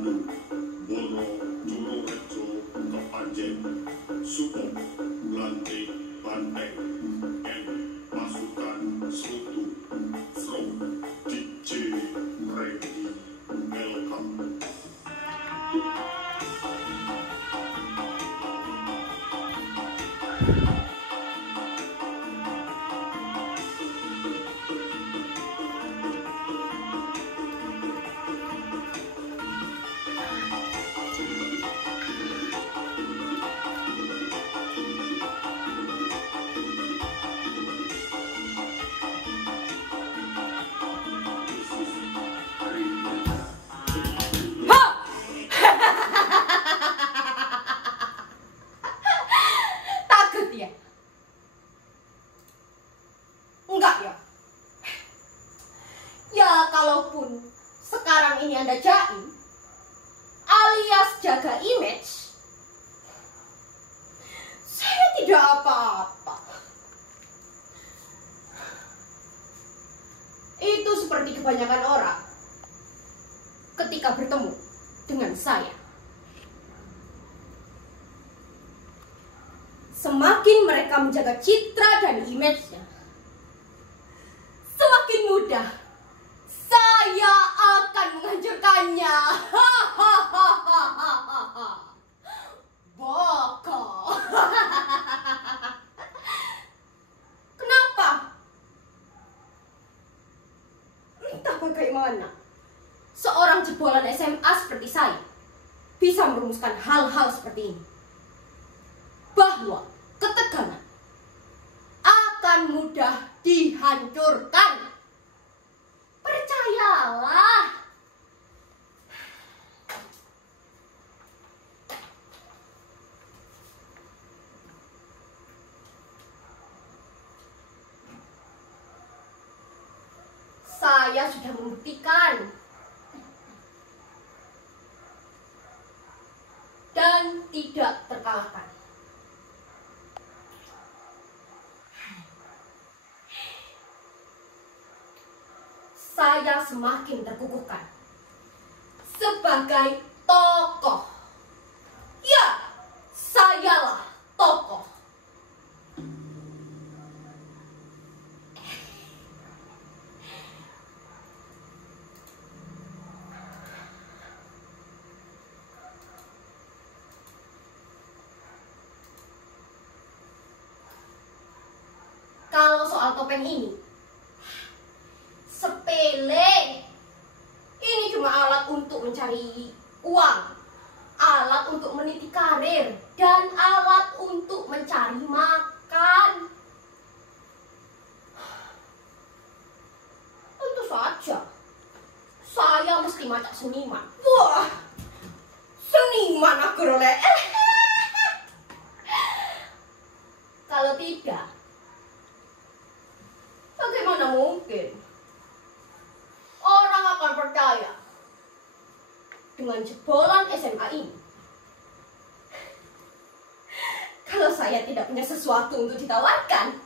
Pandu, Bono, Purworejo, Kepanjen, Supok, Lantik, Banteng, M, Pasukan, Sekutu, From, DJ, Randy, Welcome. Kalaupun sekarang ini Anda jaim alias jaga image, saya tidak apa-apa. Itu seperti kebanyakan orang ketika bertemu dengan saya. Semakin mereka menjaga citra dan image-nya, semakin mudah saya akan menghancurkannya. Boko. Kenapa? Entah bagaimana seorang jebolan SMA seperti saya bisa merumuskan hal-hal seperti ini. Bahwa ketegangan akan mudah dihancurkan. Percayalah. Saya sudah membuktikan. Dan tidak terkalahkan. Saya semakin terkukuhkan sebagai tokoh. Ya, sayalah tokoh. Kalau soal topeng ini sepele. Ini cuma alat untuk mencari uang, alat untuk meniti karir, dan alat untuk mencari makan. Tentu saja saya mesti macak seniman. Wah, seniman agrolek. Kalau tidak, bagaimana mungkin orang akan percaya dengan jebolan SMA ini kalau saya tidak punya sesuatu untuk ditawarkan?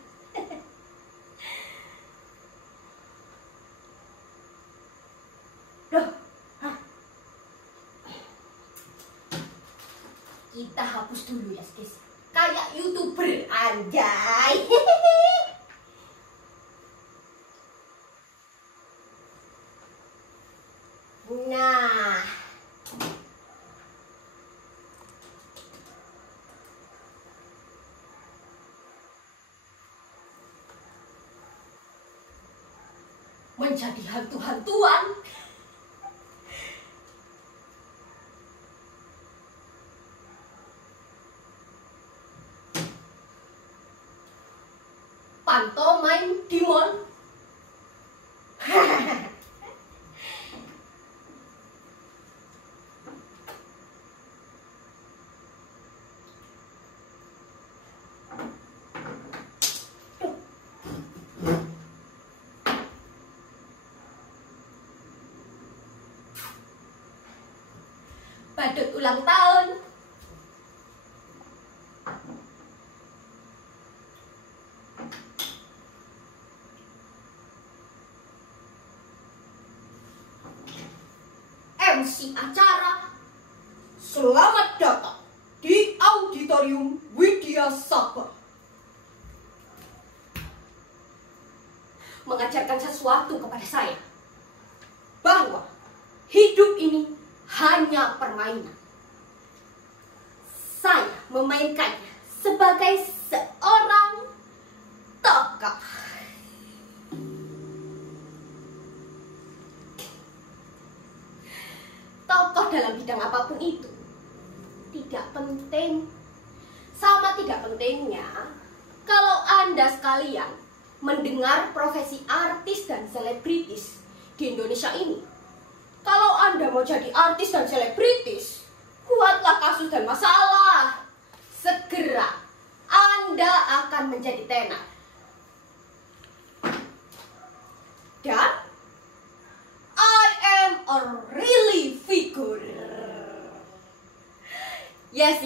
Loh, kita hapus dulu ya, guys. Kayak YouTuber, anjay. Nah, menjadi hantu-hantuan. Pantomime di mall. Badut ulang tahun. MC acara. Selamat datang di Auditorium Widya Sabah. Mengajarkan sesuatu kepada saya bahwa hidup ini hanya permainan. Saya memainkannya sebagai seorang tokoh. Tokoh dalam bidang apapun itu tidak penting. Sama tidak pentingnya kalau Anda sekalian mendengar profesi artis dan selebritis di Indonesia ini. Kalau Anda mau jadi artis dan selebritis, buatlah kasus dan masalah. Segera Anda akan menjadi tenar. Dan I am a really figure. Yes,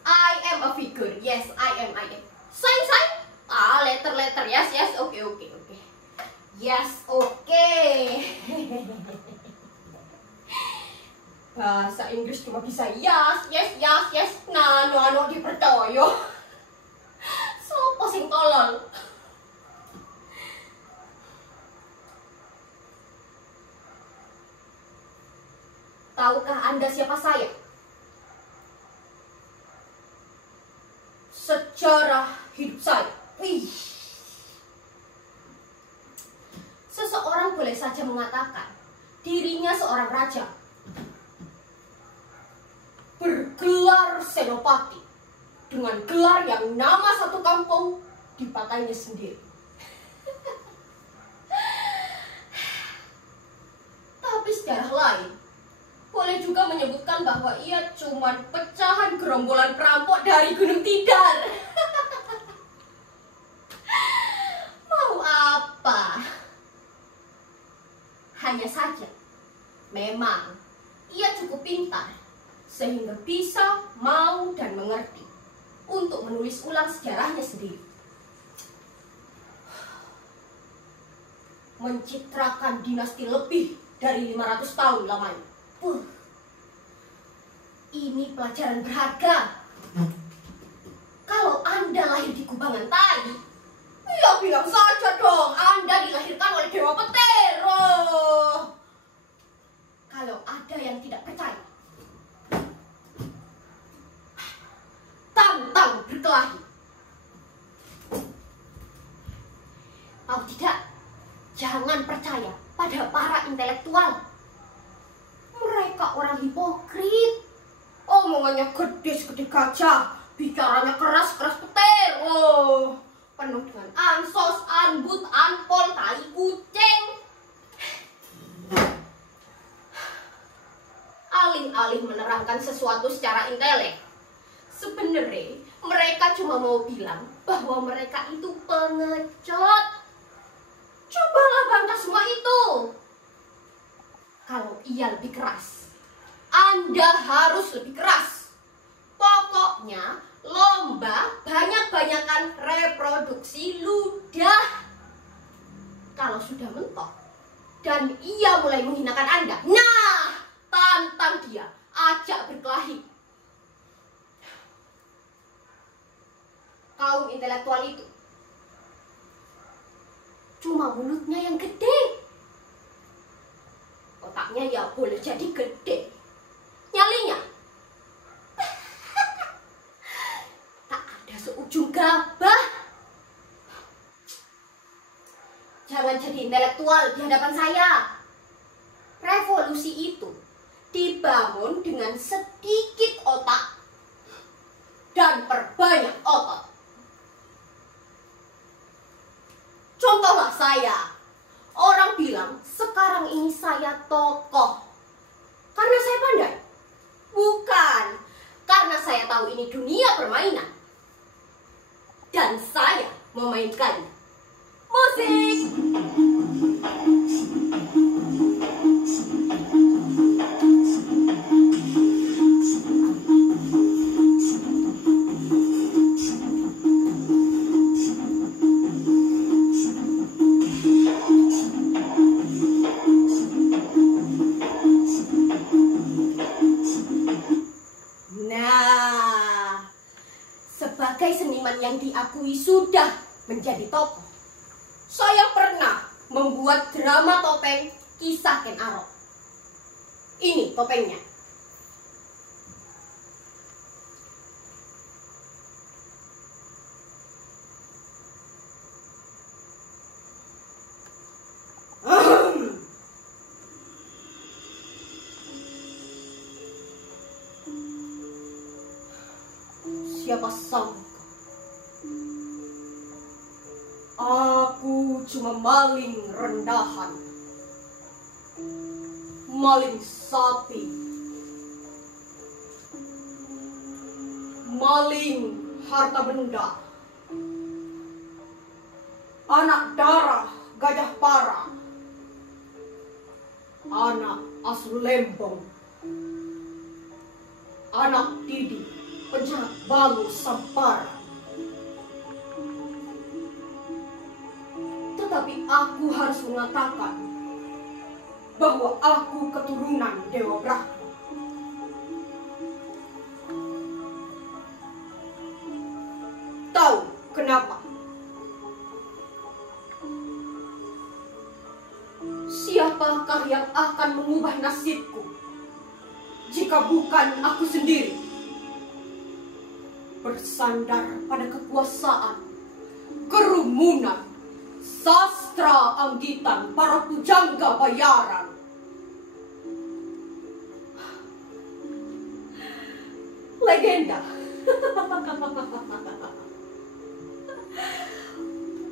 I am a figure. Yes, I am. Sign. Letter. Yes, okay. Yes, okay. Bahasa Inggris cuma bisa yes. Nah, dipercaya. Sopo sing tolol. Tahukah Anda siapa saya? Sejarah hidup saya. Seseorang boleh saja mengatakan dirinya seorang raja, bergelar senopati, dengan gelar yang nama satu kampung dipakainya sendiri. Tapi secara lain, boleh juga menyebutkan bahwa ia cuma pecahan gerombolan perampok dari Gunung Tidar. Mau apa? Hanya saja, memang ia cukup pintar sehingga bisa, mau, dan mengerti untuk menulis ulang sejarahnya sendiri. Mencitrakan dinasti lebih dari 500 tahun lamanya. Ini pelajaran berharga. Kalau Anda lahir di kubangan tadi, ya bilang saja dong Anda dilahirkan oleh Dewa Petir. Kalau ada yang tidak percaya, tantang berkelahi. Mau tidak, jangan percaya pada para intelektual. Mereka orang hipokrit. Omongannya gede gajah, bicaranya keras petir. Penuh dengan ansos, anbut, anpol, tai kucing. Alih-alih menerangkan sesuatu secara intelek, sebenarnya mereka cuma mau bilang bahwa mereka itu pengecut. Cobalah bantah semua itu. Kalau ia lebih keras, Anda harus lebih keras. Pokoknya lomba banyak-banyakan reproduksi ludah. Kalau sudah mentok dan ia mulai menghinakan Anda, nah, tantang dia, ajak berkelahi. Kaum intelektual itu cuma mulutnya yang gede, otaknya ya boleh jadi gede, nyalinya tak ada seujung gabah. Jangan jadi intelektual di hadapan saya. Revolusi itu dibangun dengan sedikit otak dan perbanyak otot. Contohlah saya. Orang bilang sekarang ini saya tokoh karena saya pandai. Bukan, karena saya tahu ini dunia permainan dan saya memainkannya. Musik. diakui sudah menjadi tokoh. Saya pernah membuat drama topeng Kisah Ken Arok. Ini topengnya. Siapa sangka aku cuma maling rendahan, maling sapi, maling harta benda, anak darah Gajah Para, anak Asu Lembong, anak Didi penjahat Balu Sampara. Tetapi aku harus mengatakan bahwa aku keturunan Dewa Brahma. Tahu kenapa? Siapakah yang akan mengubah nasibku jika bukan aku sendiri? Bersandar pada kekuasaan, kerumunan, sastra anggitan para pujangga bayaran. Legenda.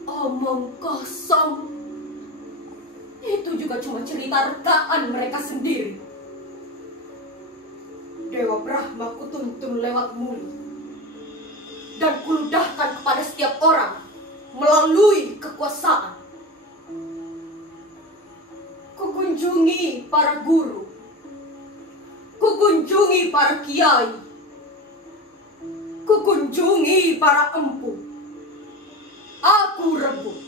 Omong kosong. Itu juga cuma cerita rekaan mereka sendiri. Dewa Brahma kutuntun lewat mulut dan kuludahkan kepada setiap orang melalui kekuasaan. Kukunjungi para guru, kukunjungi para kiai, kukunjungi para empu. Aku rebut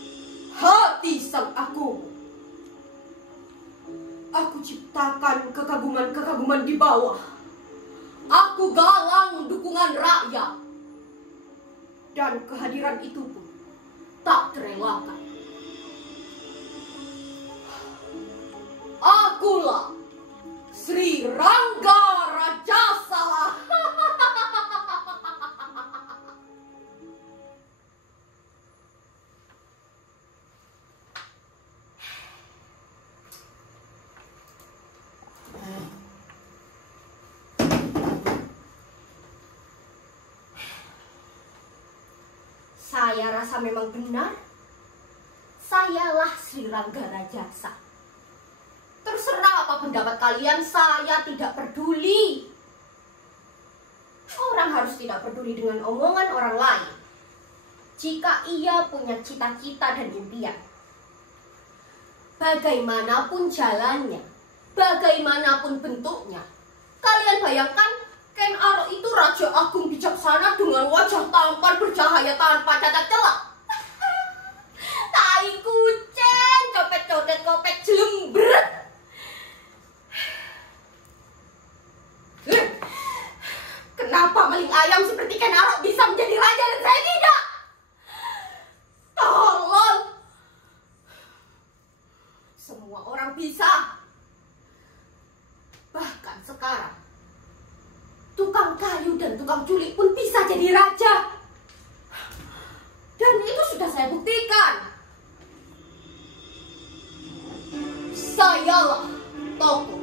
hati sang aku. Aku ciptakan kekaguman-kekaguman di bawah. Aku galang dukungan rakyat. Dan kehadiran itu pun tak terelakkan. Akulah Sri Rangga Rajasa. Saya rasa memang benar. Sayalah Sri Rangga Rajasa. Terserah apa pendapat kalian, saya tidak peduli. Orang harus tidak peduli dengan omongan orang lain jika ia punya cita-cita dan impian. Bagaimanapun jalannya, bagaimanapun bentuknya, kalian bayangkan Ken Arok itu raja agung bijaksana dengan wajah tampan bercahaya tanpa cacat celah. Tai kucing, copet-copet, kopet jelembret. Kenapa maling ayam seperti Ken Arok bisa menjadi raja dan saya tidak? Tolong. Semua orang bisa. Bahkan sekarang tukang kayu dan tukang culik pun bisa jadi raja. Dan itu sudah saya buktikan. Sayalah tokoh.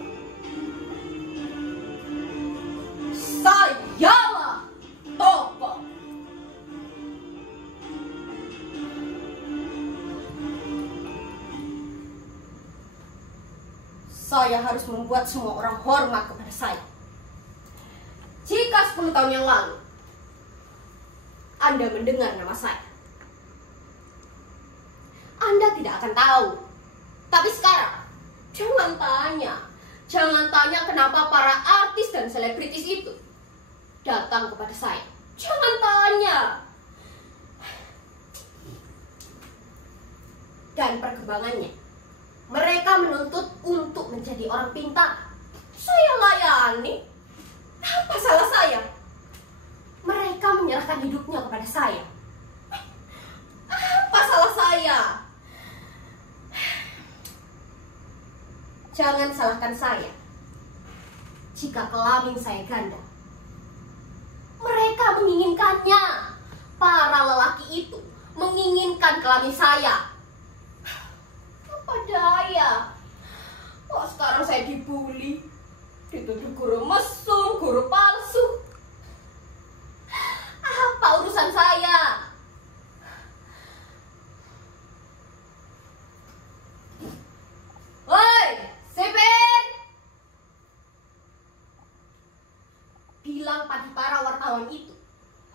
Sayalah tokoh. Saya harus membuat semua orang hormat kepada saya. Jika 10 tahun yang lalu Anda mendengar nama saya, Anda tidak akan tahu. Tapi sekarang, jangan tanya kenapa para artis dan selebritis itu datang kepada saya. Jangan tanya. Dan perkembangannya, mereka menuntut untuk menjadi orang pintar. Saya layani. Apa salah saya? Mereka menyerahkan hidupnya kepada saya. Jangan salahkan saya jika kelamin saya ganda. Mereka menginginkannya. Para lelaki itu menginginkan kelamin saya. Apa daya? Kok sekarang saya dibully, dituduh guru mesum, guru palsu. Apa urusan saya? Woi, sipir! Bilang pada para wartawan itu,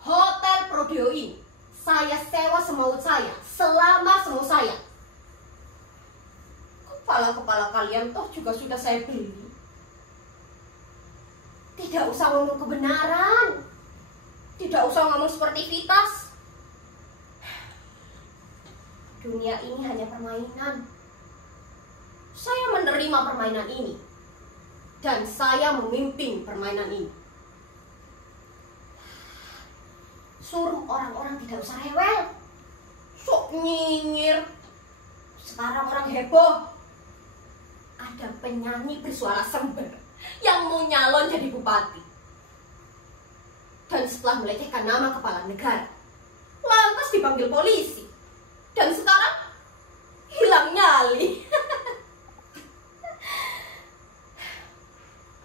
Hotel Prodeo ini saya sewa semau saya, selama semau saya. Kepala-kepala kalian toh juga sudah saya beli. Tidak usah ngomong kebenaran. Tidak usah ngomong sportivitas. Dunia ini hanya permainan. Saya menerima permainan ini. Dan saya memimpin permainan ini. Suruh orang-orang tidak usah rewel. Sok nyinyir. Sekarang orang heboh. Ada penyanyi bersuara sember yang mau nyalon jadi bupati. Dan setelah melecehkan nama kepala negara, lantas dipanggil polisi. Dan sekarang hilang nyali.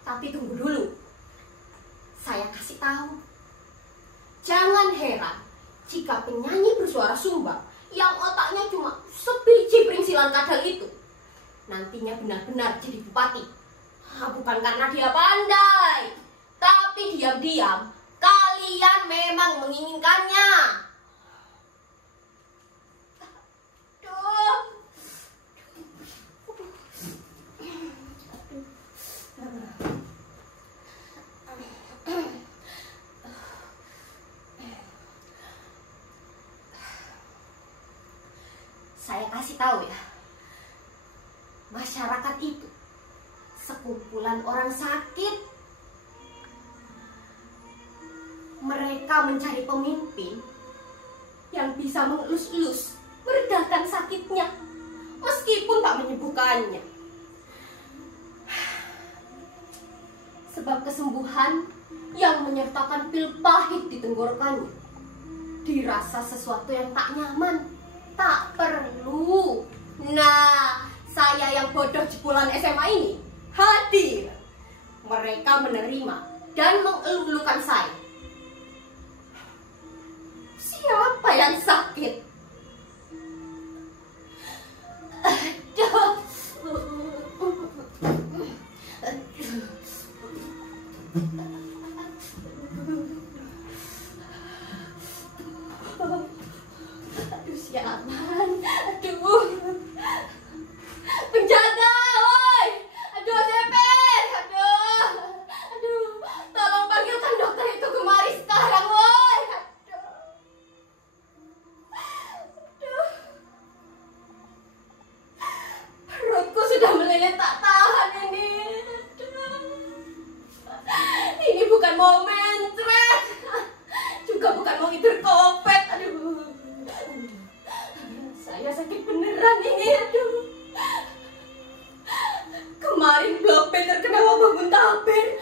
Tapi tunggu dulu. Saya kasih tahu. Jangan heran jika penyanyi bersuara sumbang yang otaknya cuma sebiji pringsilan kadal itu nantinya benar-benar jadi bupati. Bukan karena dia pandai, tapi diam-diam kalian memang menginginkannya. Aduh. Saya kasih tahu ya, masyarakat itu sekumpulan orang sakit. Mereka mencari pemimpin yang bisa mengelus-elus, meredakan sakitnya, meskipun tak menyembuhkannya. Sebab kesembuhan yang menyertakan pil pahit di tenggorokannya dirasa sesuatu yang tak nyaman, tak perlu. Nah, saya yang bodoh jebolan SMA ini hadir. Mereka menerima dan mengelulukan saya. Siapa yang sakit? Aduh. Aduh, sialan. Aduh. Penjaga, woi. Aduh, Sepir. Aduh. Tolong panggilkan dokter itu kemari sekarang, woi. Aduh. Perutku sudah meleleh tak tahan ini. Aduh. Ini bukan mau mentret. Juga bukan mau tidur kopet. Aduh. Saya sakit beneran ini, aduh. Kemarin blok terkena wabah muntaber.